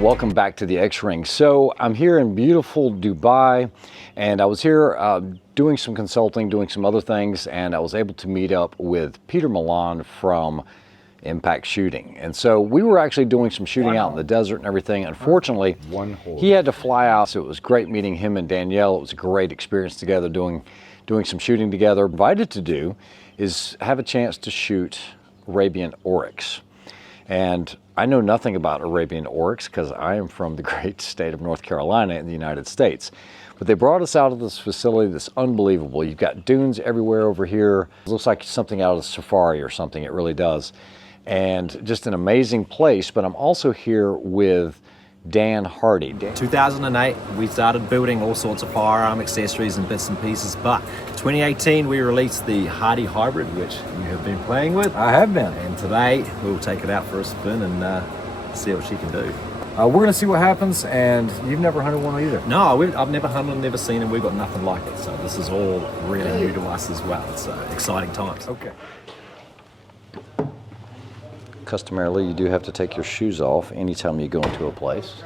and welcome back to the X-Ring. So I'm here in beautiful Dubai, and I was here doing some consulting, doing some other things, and I was able to meet up with Peter Milan from Impact Shooting. And so we were actually doing some shooting out in the desert and everything. Unfortunately, he had to fly out, so it was great meeting him and Danielle. It was a great experience together doing some shooting together. Invited to do is have a chance to shoot Arabian Oryx. And I know nothing about Arabian Oryx because I am from the great state of North Carolina in the United States. But they brought us out of this facility that's unbelievable. You've got dunes everywhere over here. It looks like something out of safari or something, it really does. And just an amazing place, but I'm also here with Dan Hardy. 2008, we started building all sorts of firearm accessories and bits and pieces, but 2018 we released the Hardy Hybrid, which you have been playing with. I have been. And today we'll take it out for a spin and see what she can do. We're gonna see what happens, and you've never hunted one either. No, I've never hunted, never seen, and we've got nothing like it, so this is all really new to us as well. It's exciting times. Okay. Customarily, you do have to take your shoes off anytime you go into a place.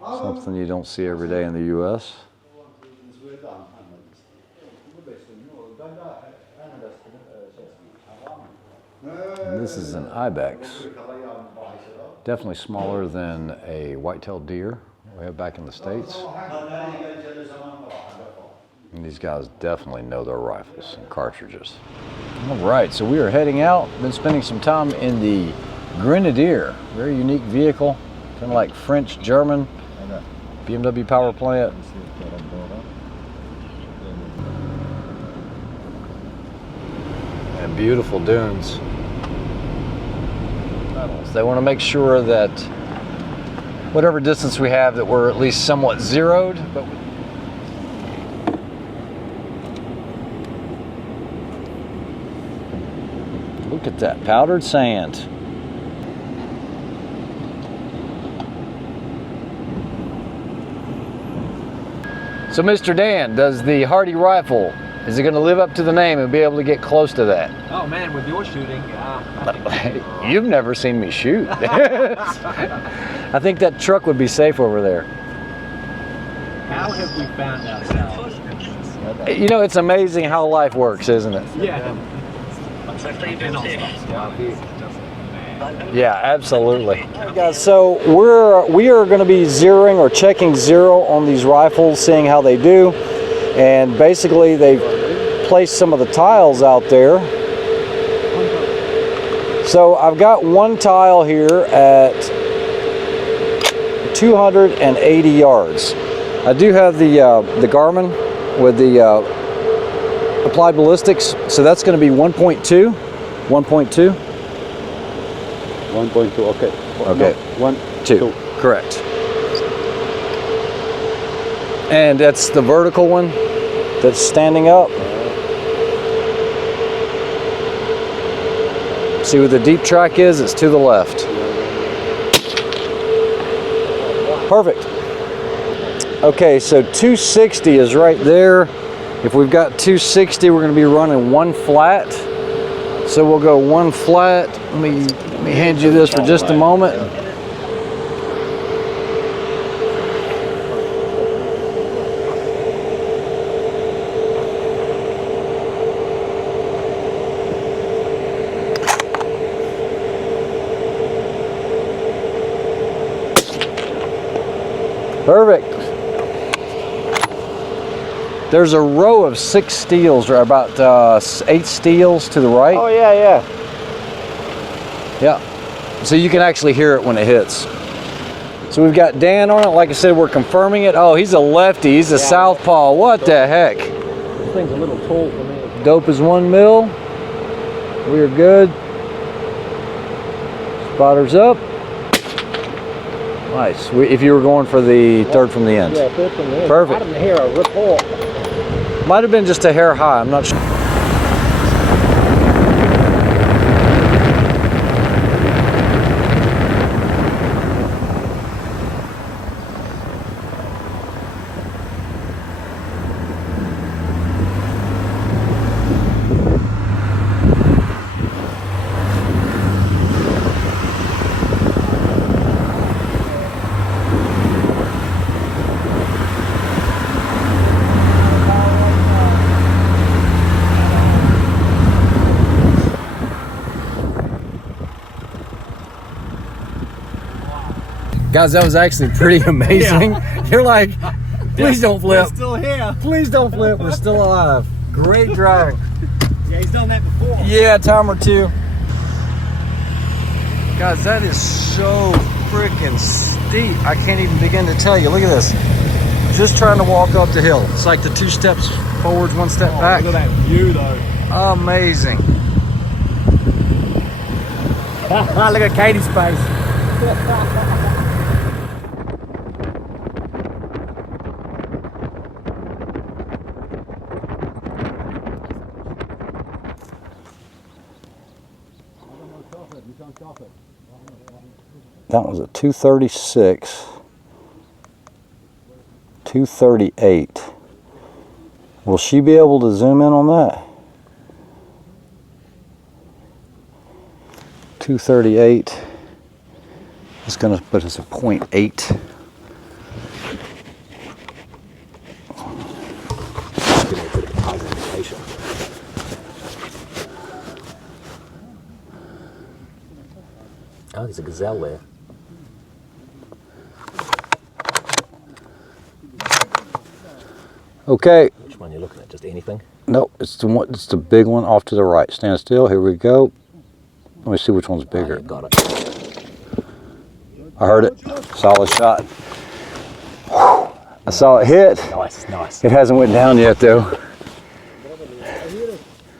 Something you don't see every day in the U.S. And this is an ibex. Definitely smaller than a white-tailed deer we have back in the States. And these guys definitely know their rifles and cartridges. All right, so we are heading out. Been spending some time in the Grenadier. Very unique vehicle, kind of like French-German BMW power plant. And beautiful dunes. They want to make sure that whatever distance we have, that we're at least somewhat zeroed. But look at that powdered sand. So Mr. Dan, does the Hardy rifle, is it going to live up to the name and be able to get close to that? Oh man, with your shooting, You've never seen me shoot. I think that truck would be safe over there. how have we found ourselves? You know, it's amazing how life works, isn't it? Yeah. Yeah, absolutely. Guys, so we are going to be zeroing or checking zero on these rifles, seeing how they do. And basically they've placed some of the tiles out there. So I've got one tile here at 280 yards. I do have the Garmin with the applied ballistics, so that's going to be 1.2. 1.2. 1.2, okay. Okay. No, 1, 2. Correct. And that's the vertical one that's standing up. See where the deep track is? It's to the left. Perfect. Okay, so 260 is right there. If we've got 260, we're going to be running one flat. So we'll go one flat. Let me hand you this for just a moment. Perfect. There's a row of 6 steels, or about 8 steels to the right. Oh, yeah, yeah. Yeah. So you can actually hear it when it hits. So we've got Dan on it. Like I said, we're confirming it. Oh, he's a lefty. He's a southpaw. What the heck? This thing's a little tall for me. Dope is 1 mil. We're good. Spotters up. Nice. If you were going for the third from the end. Yeah, third from the end. Perfect. I didn't hear a report. Might have been just a hair high. I'm not sure. Guys, that was actually pretty amazing. You're like, please don't flip. We're still here. Please don't flip. We're still alive. Great driving. Yeah, he's done that before. Yeah, time or two. Guys, that is so freaking steep. I can't even begin to tell you. Look at this. Just trying to walk up the hill. It's like the 2 steps forwards, 1 step back. Look at that view, though. Amazing. Look at Katie's face. That was a 236. 238. Will she be able to zoom in on that? 238. It's going to put us a 0.8. Oh, there's a gazelle there. Okay. Which one are you looking at? Just anything? Nope, it's the one. It's the big one off to the right. Stand still. Here we go. Let me see which one's bigger. Oh, yeah, got it. I heard it. Solid shot. I saw it hit. Nice, nice. It hasn't went down yet though.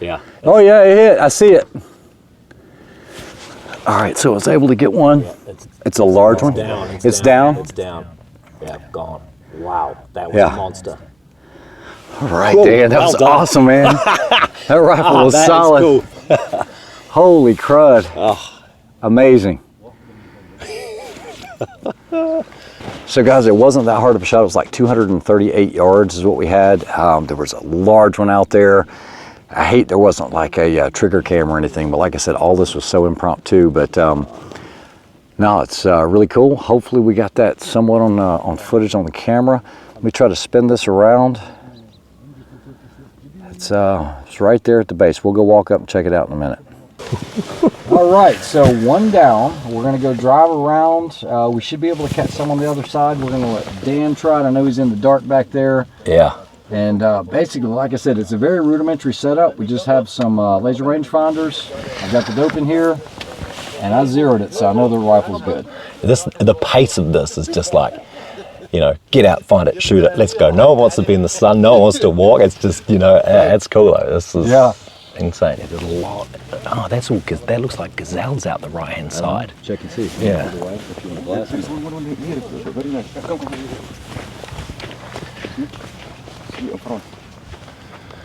Yeah. Oh yeah, it hit. I see it. All right, so I was able to get one. Yeah, It's a large one. down. It's down. It's down. Yeah, gone. Wow, that was Yeah. a monster. All right, Cool. Dan, that Well was done. awesome, man. That rifle was That is solid. cool. Holy crud. Oh. Amazing. So guys, it wasn't that hard of a shot. It was like 238 yards is what we had. There was a large one out there. I hate there wasn't like a trigger cam or anything, but like I said, all this was so impromptu. But no, it's really cool. Hopefully we got that somewhat on footage on the camera. Let me try to spin this around. It's right there at the base. We'll go walk up and check it out in a minute. All right, so one down. We're gonna go drive around. We should be able to catch some on the other side. We're gonna let Dan try it. I know he's in the dark back there. Yeah. And basically, like I said, it's a very rudimentary setup. We just have some laser rangefinders. I've got the dope in here, and I zeroed it, so I know the rifle's good. The pace of this is just like, you know, get out, find it, shoot it, let's go. No one wants to be in the sun. No one wants to walk. It's just, you know, it's cool though. This is insane. There's a lot. Oh, that's all. That looks like gazelles out the right-hand side. Check and see. Yeah. If you want a glass.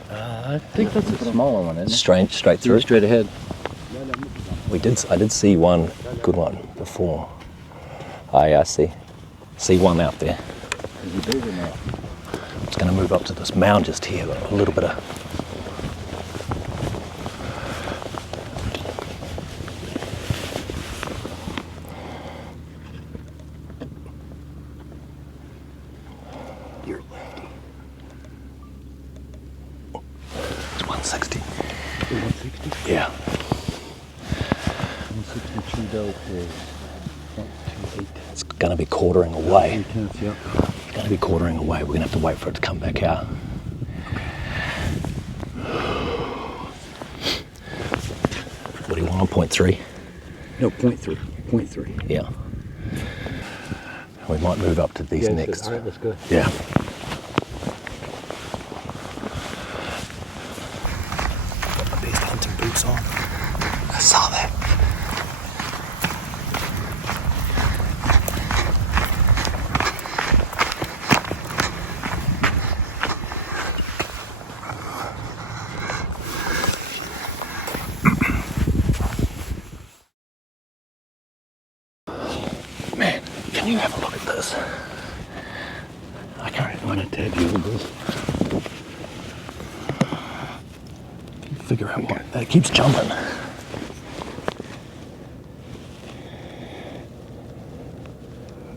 I think that's a smaller one, isn't it? Straight through. Straight ahead. I did see one good one before. Oh yeah, I see one out there. Is it big or not? It's going to move up to this mound just here. A little bit of. You're lefty. It's 160. 160? Yeah. 162 dope is 0.28. It's going to be quartering away. 3/10, yep. It's going to be quartering away. We're going to have to wait for it to come back out. What do you want on 0.3? No, 0.3. 0.3. Yeah. We might move up to these next. All right, let's go. Yeah. Got these hunting boots on. I saw that. Man, can you have a look at this? I can't find a tab you with this. Figure out what that keeps jumping.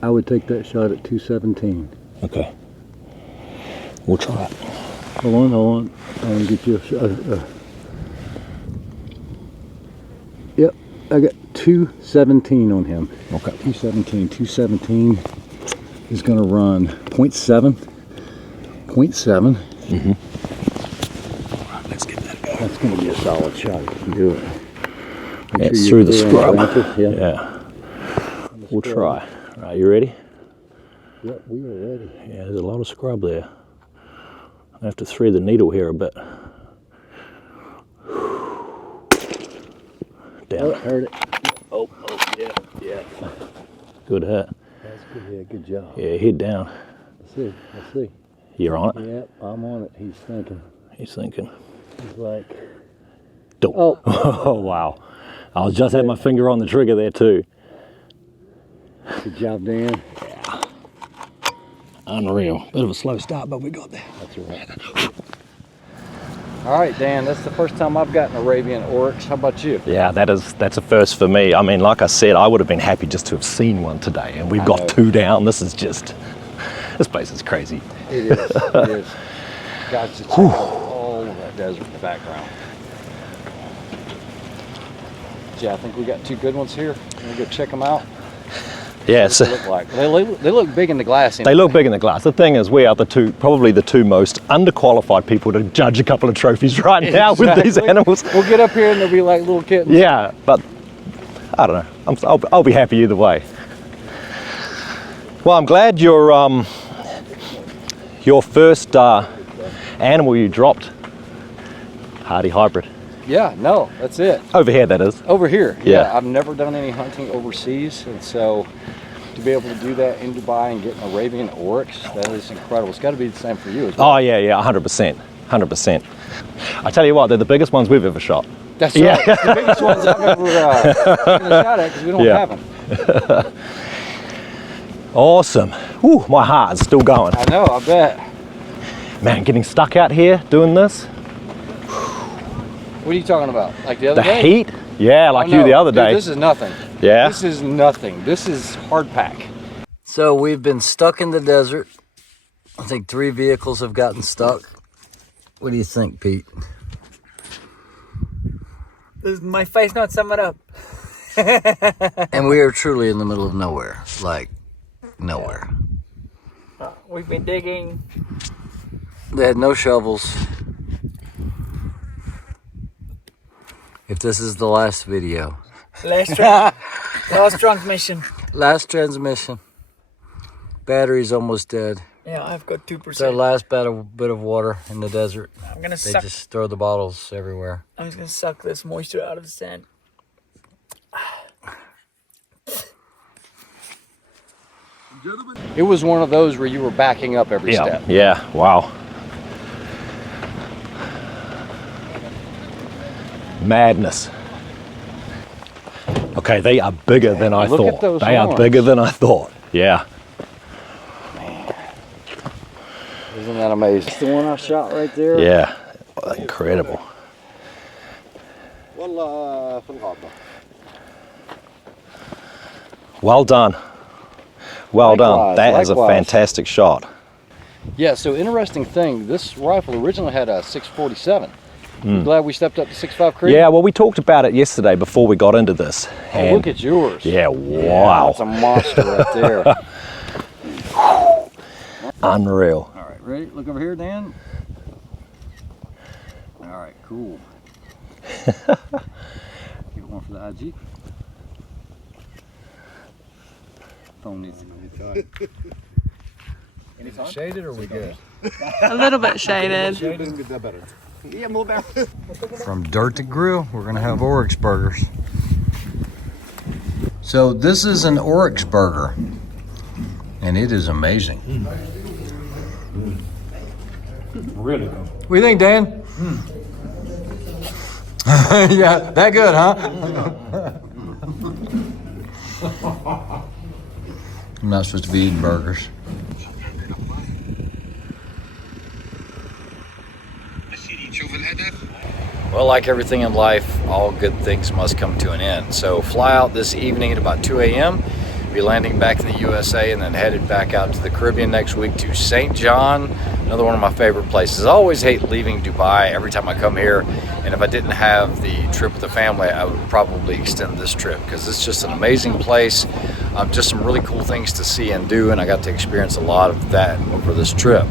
I would take that shot at 217. Okay. We'll try it. Hold on. I'm gonna get you a shot. Yep, I got 217 on him. Okay. 217. 217 is going to run 0.7. 0.7. All right, let's get that going. That's going to be a solid shot if you can do it. It's through the scrub. Yeah. We'll try. All right, you ready? Yep, we are ready. Yeah, there's a lot of scrub there. I have to thread the needle here a bit. Down. Oh, heard it. Oh, yeah. Good hit. That's good. Yeah, good job. Yeah, head down. Let's see. You're on it? Yep, I'm on it. He's thinking. He's thinking. He's like... Oh. Oh, wow. I was just had my finger on the trigger there too. Good job, Dan. Yeah. Unreal. Bit of a slow start, but we got there. That's right. All right, Dan, that's the first time I've gotten Arabian Oryx. How about you? Yeah, that's a first for me. I mean, like I said, I would have been happy just to have seen one today, and we've got 2 down. This place is crazy. It is. It is. Guys, just check out all of that desert in the background. Yeah, I think we got 2 good ones here. We'll go check them out. Yeah, What they look like. They look big in the glass. They look big in the glass. The thing is, we are probably the 2 most underqualified people to judge a couple of trophies right now with these animals. We'll get up here and they'll be like little kittens. Yeah, but I don't know. I'll be happy either way. Well, I'm glad your first animal you dropped, hardy hybrid. Yeah, no, that's it. Over here, that is. Over here. Yeah. I've never done any hunting overseas, and so to be able to do that in Dubai and get an Arabian Oryx, that is incredible. It's got to be the same for you as well. Oh yeah, 100%, 100%. I tell you what, they're the biggest ones we've ever shot. That's right. It's the biggest ones I've ever taken a shot at because we don't have them. Awesome. Whew, my heart is still going. I know, I bet. Man, getting stuck out here doing this. What are you talking about? Like the other The day? heat? Yeah, like you the other day. Dude, this is nothing. Yeah? This is nothing. This is hard pack. So we've been stuck in the desert. I think 3 vehicles have gotten stuck. What do you think, Pete? Does my face not sum it up? And we are truly in the middle of nowhere. Like, nowhere. We've been digging. They had no shovels. If this is the last video. Last transmission. Last transmission. Battery's almost dead. Yeah, I've got 2%. It's our last bit of water in the desert. I'm gonna They suck. just throw the bottles everywhere. I'm just gonna suck this moisture out of the sand. It was one of those where you were backing up every step. Yeah, wow. Madness. Okay, they are bigger than I Look at thought. those They are horns. bigger than I thought. Yeah. Isn't that amazing? That's the one I shot right there. Yeah. Incredible. Well done. Well done. Likewise, That is a likewise. fantastic shot. Yeah, so interesting thing, this rifle originally had a 647. I'm glad we stepped up to 6.5 Creed. Yeah, well, we talked about it yesterday before we got into this. Oh, And look at yours. yeah, wow. That's a monster right there. Unreal. All right, ready? Look over here, Dan. All right, cool. Get one for the IG. Phone needs to go. Anytime? Shaded or we good? A little bit shaded. From dirt to grill, we're gonna have Oryx burgers. So this is an Oryx burger, and it is amazing. Really? What do you think, Dan? Yeah, that good, huh? I'm not supposed to be eating burgers. Well, like everything in life, all good things must come to an end. So fly out this evening at about 2 a.m. Be landing back in the USA and then headed back out to the Caribbean next week to St. John, another one of my favorite places. I always hate leaving Dubai every time I come here, and if I didn't have the trip with the family, I would probably extend this trip because it's just an amazing place. Just some really cool things to see and do, and I got to experience a lot of that over this trip.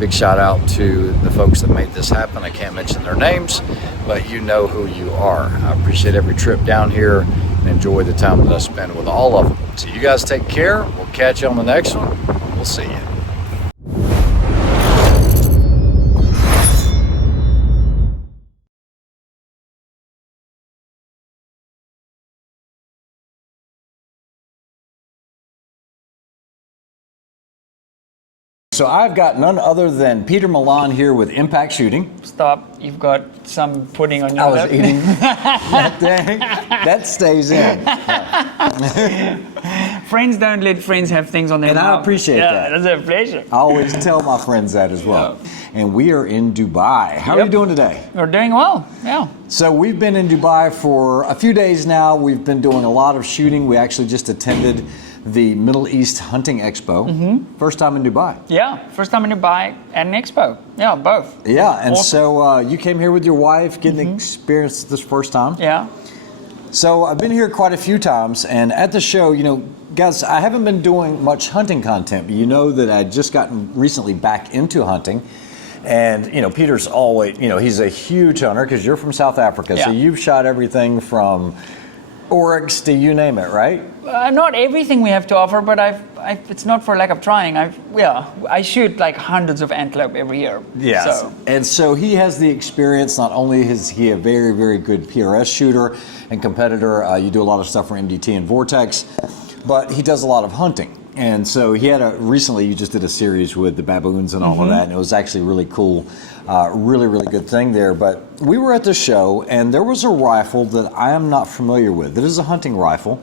Big shout out to the folks that made this happen. I can't mention their names, but you know who you are. I appreciate every trip down here and enjoy the time that I spend with all of them. So you guys take care. We'll catch you on the next one. We'll see you. So I've got none other than Peter Milan here with Impact Shooting. Stop. You've got some pudding on your I was lip. eating that thing. That stays in. Friends don't let friends have things on their And mouth. I appreciate that. That's a pleasure. I always tell my friends that as well. And we are in Dubai. How are you doing today? We're doing well, yeah. So we've been in Dubai for a few days now. We've been doing a lot of shooting. We actually just attended the Middle East Hunting Expo. First time in Dubai. Yeah, first time in Dubai at an expo. Yeah, both. Yeah, and Awesome. so you came here with your wife, getting to experience this first time. Yeah. So I've been here quite a few times, and at the show, you know, guys, I haven't been doing much hunting content, but you know that I'd just gotten recently back into hunting. And, you know, Peter's always, you know, he's a huge hunter because you're from South Africa. So Yeah. you've shot everything from oryx to you name it, right? Not everything we have to offer, but it's not for lack of trying. I shoot like hundreds of antelope every year. Yes. So. And so he has the experience. Not only is he a very, very good PRS shooter and competitor, you do a lot of stuff for MDT and Vortex, but he does a lot of hunting. And so he had recently you just did a series with the baboons and all of that, and it was actually really cool, really, really good thing there. But we were at the show, and there was a rifle that I am not familiar with. It is a hunting rifle,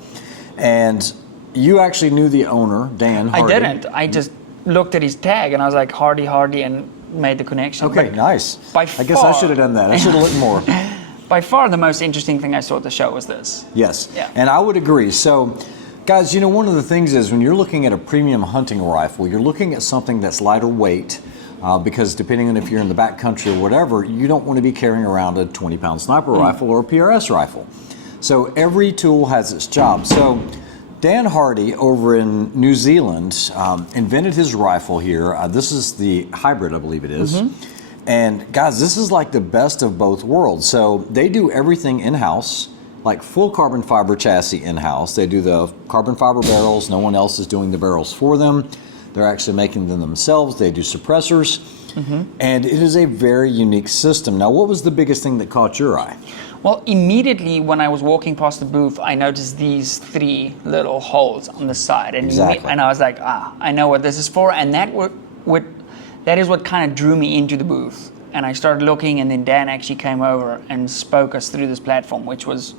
and you actually knew the owner, Dan Hardy. I didn't. I just looked at his tag and I was like, Hardy, and made the connection. Okay, But nice. by I guess I far- should have done that. I should have looked more. By far the most interesting thing I saw at the show was this. Yes, Yeah. and I would agree. So, guys, you know, one of the things is when you're looking at a premium hunting rifle, you're looking at something that's lighter weight, because depending on if you're in the backcountry or whatever, you don't want to be carrying around a 20-pound sniper rifle or a PRS rifle. So every tool has its job. So Dan Hardy over in New Zealand invented his rifle here. This is the hybrid, I believe it is. And guys, this is like the best of both worlds. So they do everything in-house, like full carbon fiber chassis in-house. They do the carbon fiber barrels. No one else is doing the barrels for them. They're actually making them themselves. They do suppressors. And it is a very unique system. Now, what was the biggest thing that caught your eye? Well, immediately when I was walking past the booth, I noticed these 3 little holes on the side. And, Exactly. and I was like, I know what this is for. And that is what kind of drew me into the booth. And I started looking, and then Dan actually came over and spoke us through this platform, which was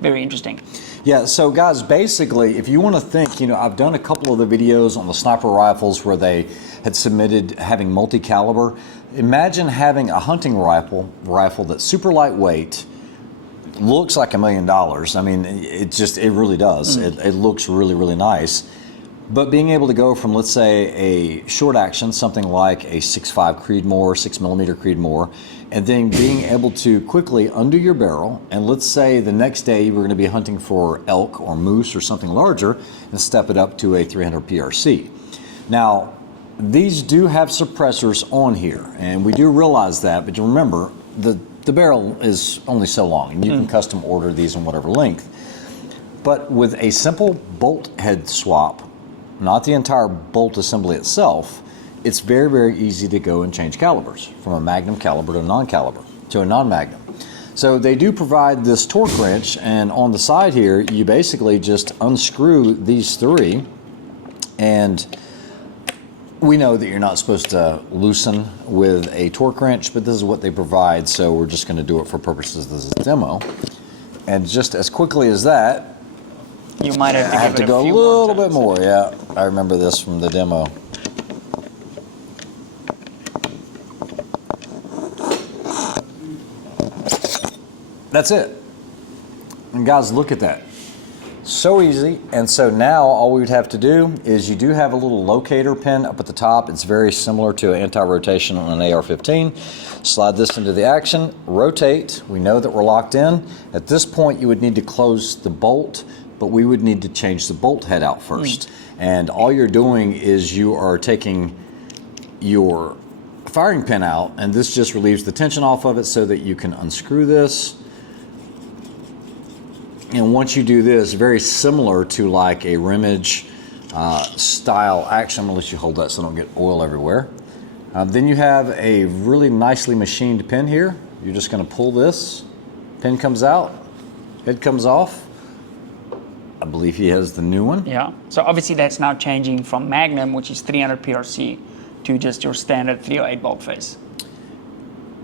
very interesting. Yeah, so guys, basically, if you want to think, you know, I've done a couple of the videos on the sniper rifles where they had submitted having multi-caliber. Imagine having a hunting rifle that's super lightweight, looks like $1 million. I mean, it really does. It looks really, really nice. But being able to go from, let's say, a short action, something like a 6.5 Creedmoor, 6mm Creedmoor, and then being able to quickly undo your barrel, and let's say the next day you were going to be hunting for elk or moose or something larger, and step it up to a 300 PRC. Now, these do have suppressors on here, and we do realize that, but you remember, the barrel is only so long, and you can custom order these in whatever length. But with a simple bolt head swap, not the entire bolt assembly itself, it's very, very easy to go and change calibers from a magnum caliber to a non-caliber to a non-magnum. So they do provide this torque wrench, and on the side here, you basically just unscrew these 3, and we know that you're not supposed to loosen with a torque wrench, but this is what they provide, so we're just going to do it for purposes of this demo. And just as quickly as that, You might have to, I have to go a few little more bit more, yeah. I remember this from the demo. That's it. And guys, look at that. So easy. And so now all we would have to do is you do have a little locator pin up at the top. It's very similar to an anti-rotation on an AR-15. Slide this into the action, rotate. We know that we're locked in. At this point, you would need to close the bolt, but we would need to change the bolt head out first. And all you're doing is you are taking your firing pin out, and this just relieves the tension off of it so that you can unscrew this. And once you do this, very similar to like a rimage style action, I'm gonna let you hold that so I don't get oil everywhere. Then you have a really nicely machined pin here. You're just gonna pull this, pin comes out, head comes off. I believe he has the new one. Yeah, so obviously that's now changing from Magnum, which is 300 PRC, to just your standard 308 bolt face.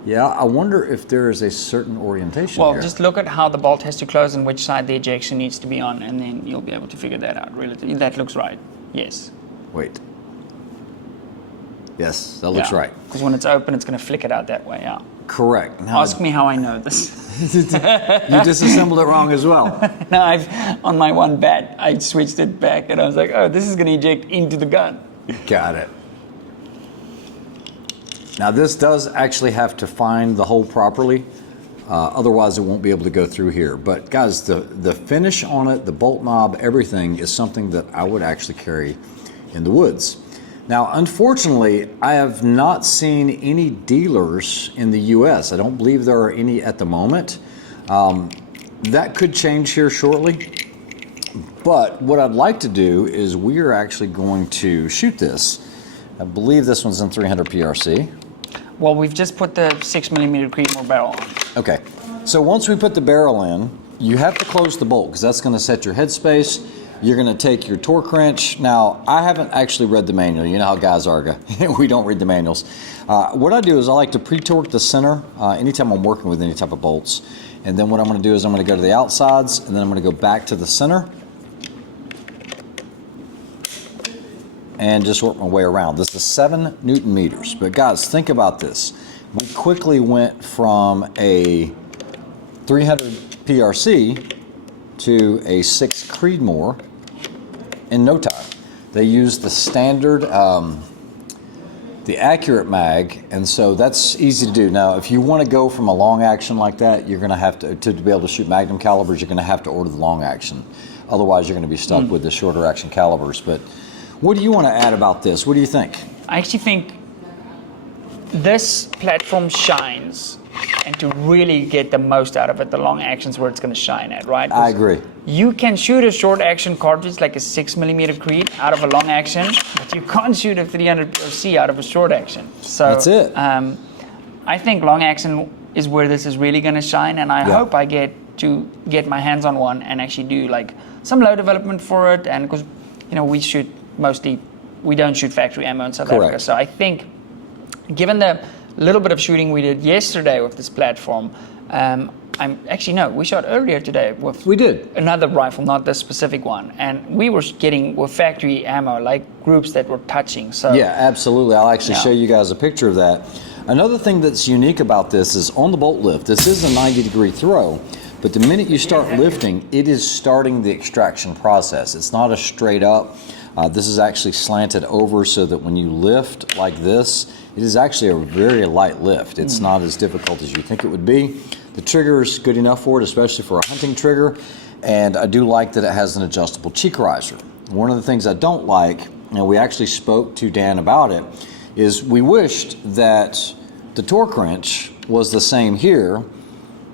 Yeah, I wonder if there is a certain orientation Well, here. just look at how the bolt has to close and which side the ejection needs to be on, and then you'll be able to figure that out. Relatively, that looks right. Yes. Wait. Yes, that looks right. Because when it's open, it's going to flick it out that way. Yeah. Correct. Now, Ask me how I know this. you disassembled it wrong as well. No, on my one bat, I switched it back, and I was like, oh, this is going to eject into the gun. Got it. Now this does actually have to find the hole properly, otherwise it won't be able to go through here. But guys, the finish on it, the bolt knob, everything is something that I would actually carry in the woods. Now, unfortunately, I have not seen any dealers in the US. I don't believe there are any at the moment. That could change here shortly. But what I'd like to do is we are actually going to shoot this. I believe this one's in 300 PRC. Well, we've just put the 6mm Creedmoor barrel on. Okay, so once we put the barrel in, you have to close the bolt because that's going to set your headspace. You're going to take your torque wrench. Now, I haven't actually read the manual. You know how guys are. We don't read the manuals. What I do is I like to pre-torque the center anytime I'm working with any type of bolts. And then what I'm going to do is I'm going to go to the outsides, and then I'm going to go back to the center and just work my way around. This is 7 Newton meters. But guys, think about this. We quickly went from a 300 PRC to a 6 Creedmoor in no time. They used the standard, the accurate mag, and so that's easy to do. Now, if you want to go from a long action like that, you're going to have to be able to shoot Magnum calibers, you're going to have to order the long action. Otherwise, you're going to be stuck with the shorter action calibers. But what do you want to add about this? What do you think? I actually think this platform shines, and to really get the most out of it, the long action's where it's going to shine at, right? I agree. You can shoot a short action cartridge like a 6mm Creed out of a long action, but you can't shoot a 300 PRC out of a short action. So that's it. I think long action is where this is really going to shine, and I hope I get to get my hands on one and actually do like some low development for it. And because we don't shoot factory ammo in South Africa, so I think given the little bit of shooting we did yesterday with this platform, we shot earlier today with another rifle, not this specific one, and we were getting with factory ammo like groups that were touching. So yeah, absolutely. I'll actually show you guys a picture of that. Another thing that's unique about this is on the bolt lift. This is a 90-degree throw, but the minute you start lifting, it is starting the extraction process. It's not a straight up. This is actually slanted over so that when you lift like this, it is actually a very light lift. It's not as difficult as you think it would be. The trigger is good enough for it, especially for a hunting trigger. And I do like that it has an adjustable cheek riser. One of the things I don't like, and we actually spoke to Dan about it, is we wished that the torque wrench was the same here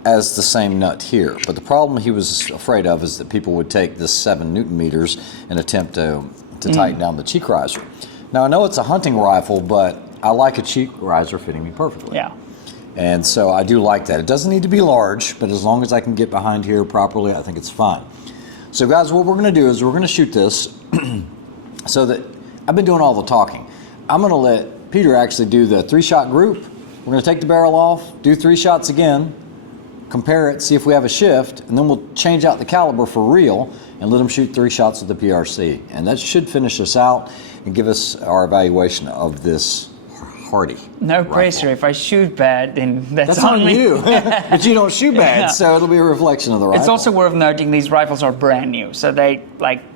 as the same nut here. But the problem he was afraid of is that people would take this 7 Newton meters and attempt to tighten down the cheek riser. Now, I know it's a hunting rifle, but I like a cheek riser fitting me perfectly. Yeah. And so I do like that. It doesn't need to be large, but as long as I can get behind here properly, I think it's fine. So guys, what we're going to do is we're going to shoot this so that I've been doing all the talking. I'm going to let Peter actually do the 3-shot group. We're going to take the barrel off, do 3 shots again, compare it, see if we have a shift, and then we'll change out the caliber for real and let them shoot 3 shots with the PRC. And that should finish us out and give us our evaluation of this hardy. No rifle. pressure. If I shoot bad, then that's on me. you. But you don't shoot bad, Yeah. so it'll be a reflection of the rifle. It's also worth noting these rifles are brand new, so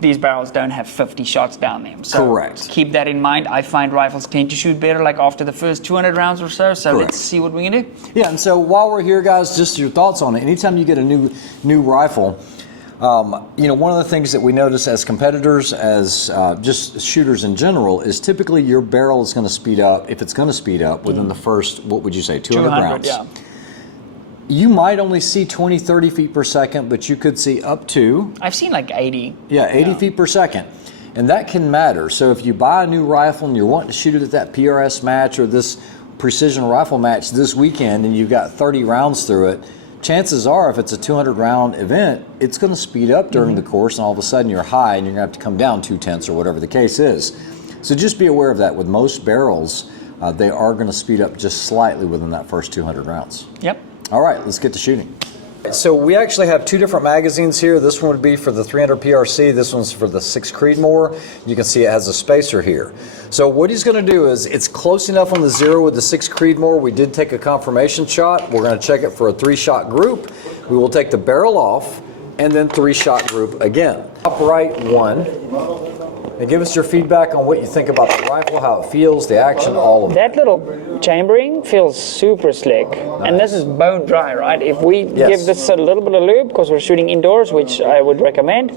these barrels don't have 50 shots down them. So Correct. keep that in mind. I find rifles tend to shoot better like after the first 200 rounds or so. So Correct. let's see what we can do. Yeah, and so while we're here, guys, just your thoughts on it. Anytime you get a new rifle, one of the things that we notice as competitors, as just shooters in general, is typically your barrel is going to speed up, if it's going to speed up, within the first, what would you say, 200 rounds? Yeah. You might only see 20, 30 feet per second, but you could see up to... I've seen like 80. Yeah, 80 feet per second. And that can matter. So if you buy a new rifle and you're wanting to shoot it at that PRS match or this precision rifle match this weekend and you've got 30 rounds through it, chances are if it's a 200 round event, it's going to speed up during the course and all of a sudden you're high and you're going to have to come down 2/10 or whatever the case is. So just be aware of that. With most barrels, they are going to speed up just slightly within that first 200 rounds. Yep. All right, let's get to shooting. So we actually have two different magazines here. This one would be for the 300 PRC. This one's for the 6 Creedmoor. You can see it has a spacer here. So what he's going to do is, it's close enough on the zero with the 6 Creedmoor. We did take a confirmation shot. We're going to check it for a 3-shot group. We will take the barrel off and then 3-shot group again. Top right one. And give us your feedback on what you think about the rifle, how it feels, the action, all of it. That little chambering feels super slick. And this is bone dry, right? If we give this a little bit of lube, because we're shooting indoors, which I would recommend,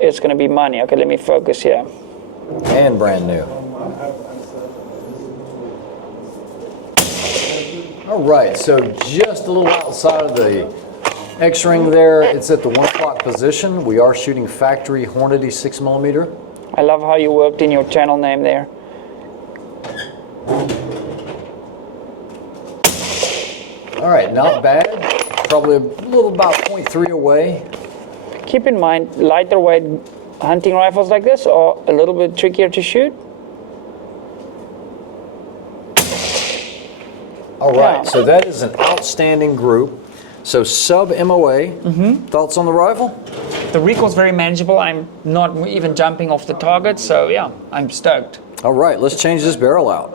it's going to be money. Okay, let me focus here. And brand new. All right, so just a little outside of the X-ring there, it's at the 1 o'clock position. We are shooting factory Hornady 6mm. I love how you worked in your channel name there. All right, not bad. Probably a little about 0.3 away. Keep in mind, lighter weight hunting rifles like this are a little bit trickier to shoot. All right, Yeah. so that is an outstanding group. So sub MOA. Thoughts on the rifle? The recoil's very manageable. I'm not even jumping off the target, so yeah, I'm stoked. All right, let's change this barrel out.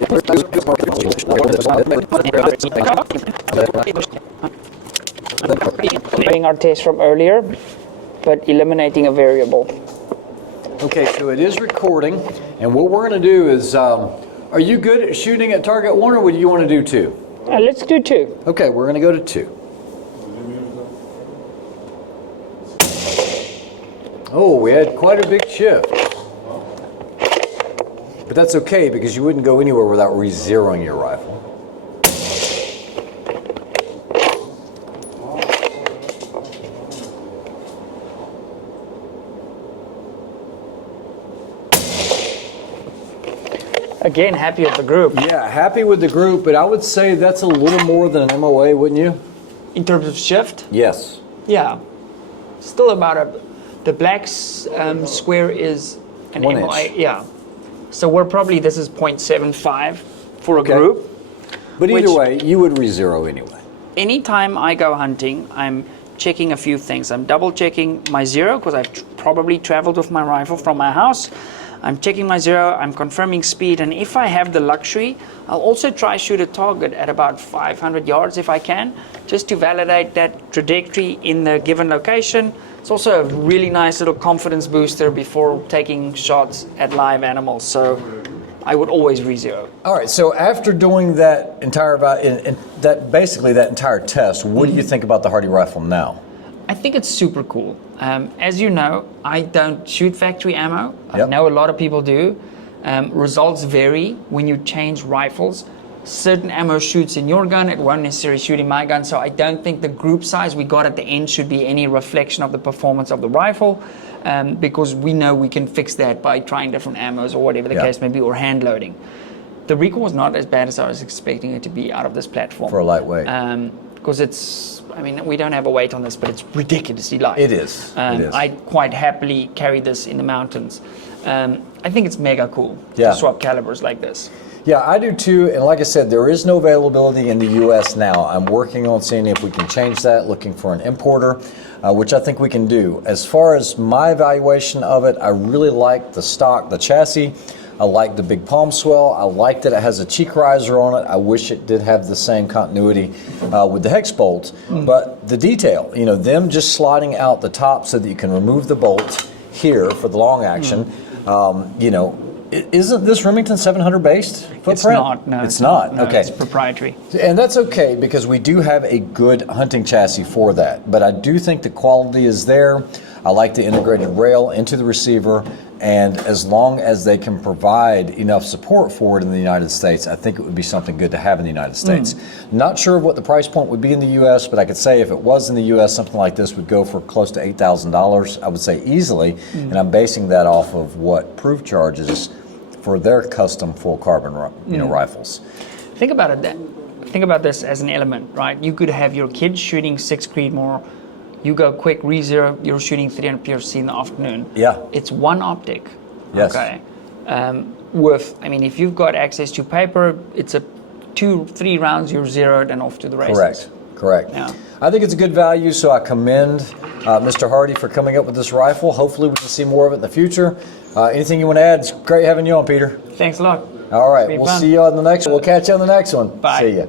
Doing our test from earlier, but eliminating a variable. Okay, so it is recording, and what we're going to do is, are you good at shooting at target 1, or would you want to do 2? Let's do 2. Okay, we're going to go to 2. Oh, we had quite a big shift. But that's okay, because you wouldn't go anywhere without re-zeroing your rifle. Again, happy with the group. Yeah, happy with the group, but I would say that's a little more than an MOA, wouldn't you? In terms of shift, Yes. yeah, still about the black square is an 1 MOA, inch. yeah. So we're probably, this is 0.75 for a group. But either Which- way, you would re-zero anyway. Anytime I go hunting, I'm checking a few things. I'm double checking my zero, because I've probably traveled with my rifle from my house. I'm checking my zero, I'm confirming speed, and if I have the luxury, I'll also try shoot a target at about 500 yards if I can, just to validate that trajectory in the given location. It's also a really nice little confidence booster before taking shots at live animals, so I would always re-zero. All right, so after doing that entire, basically that entire test, what do you think about the Hardy rifle now? I think it's super cool. As you know, I don't shoot factory ammo. I Yep. know a lot of people do. Results vary when you change rifles. Certain ammo shoots in your gun, it won't necessarily shoot in my gun, so I don't think the group size we got at the end should be any reflection of the performance of the rifle, because we know we can fix that by trying different ammos or whatever the Yeah. case may be, or hand loading. The recoil was not as bad as I was expecting it to be out of this platform. For a lightweight. Because it's, I mean, we don't have a weight on this, but it's ridiculously light. It is. It is. I'd quite happily carry this in the mountains. I think it's mega cool Yeah. to swap calibers like this. Yeah, I do too. And like I said, there is no availability in the U.S. now. I'm working on seeing if we can change that, looking for an importer, which I think we can do. As far as my evaluation of it, I really like the stock, the chassis. I like the big palm swell. I like that it has a cheek riser on it. I wish it did have the same continuity with the hex bolts. But the detail, you know, them just sliding out the top so that you can remove the bolt here for the long action, you know, isn't this Remington 700 based footprint? It's not. No, it's not. No, okay, it's proprietary. And that's okay because we do have a good hunting chassis for that. But I do think the quality is there. I like the integrated rail into the receiver. And as long as they can provide enough support for it in the United States, I think it would be something good to have in the United States. Not sure what the price point would be in the U.S., but I could say if it was in the U.S., something like this would go for close to $8,000, I would say easily. And I'm basing that off of what Proof charges for their custom full carbon rifles. Think about it then. Think about this as an element, right? You could have your kids shooting 6 Creedmoor. You go quick, re-zero, you're shooting 300 PRC in the afternoon. Yeah. It's one optic. Yes. Okay. If you've got access to paper, it's a 2-3 rounds, you're zeroed and off to the races. Correct. Yeah. I think it's a good value, so I commend Mr. Hardy for coming up with this rifle. Hopefully we can see more of it in the future. Anything you want to add? It's great having you on, Peter. Thanks a lot. All right, It's been we'll fun. see you on the next one. We'll catch you on the next one. Bye. See ya.